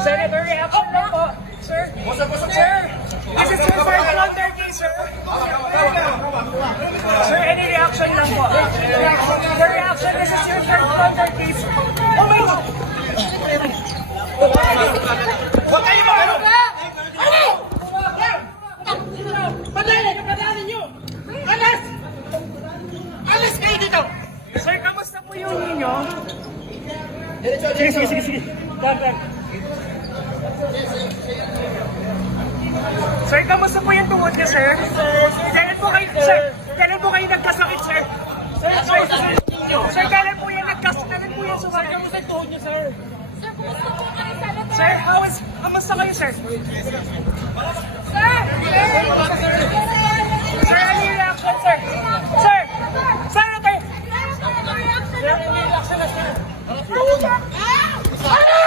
Senator, reaction lang po. Sir, sir, this is your first counter case, sir. Sir, any reaction lang po. The reaction, this is your first counter case. Oh my God! Huwag kayo mag-ano! Ano? Padalin nyo! Alas! Alas kayo dito! Sir, kamusta po yung ninyo? Sige. Dan. Sir, kamusta po yung tuhod niya, sir? Kailan po kayo nagkasakit, sir? Sir, kailan po yung sumakit? Kamusta yung tuhod niya, sir? Sir, kamusta kayo, sir? Sir, ano yung reaction, sir? Sir, okay. Ano?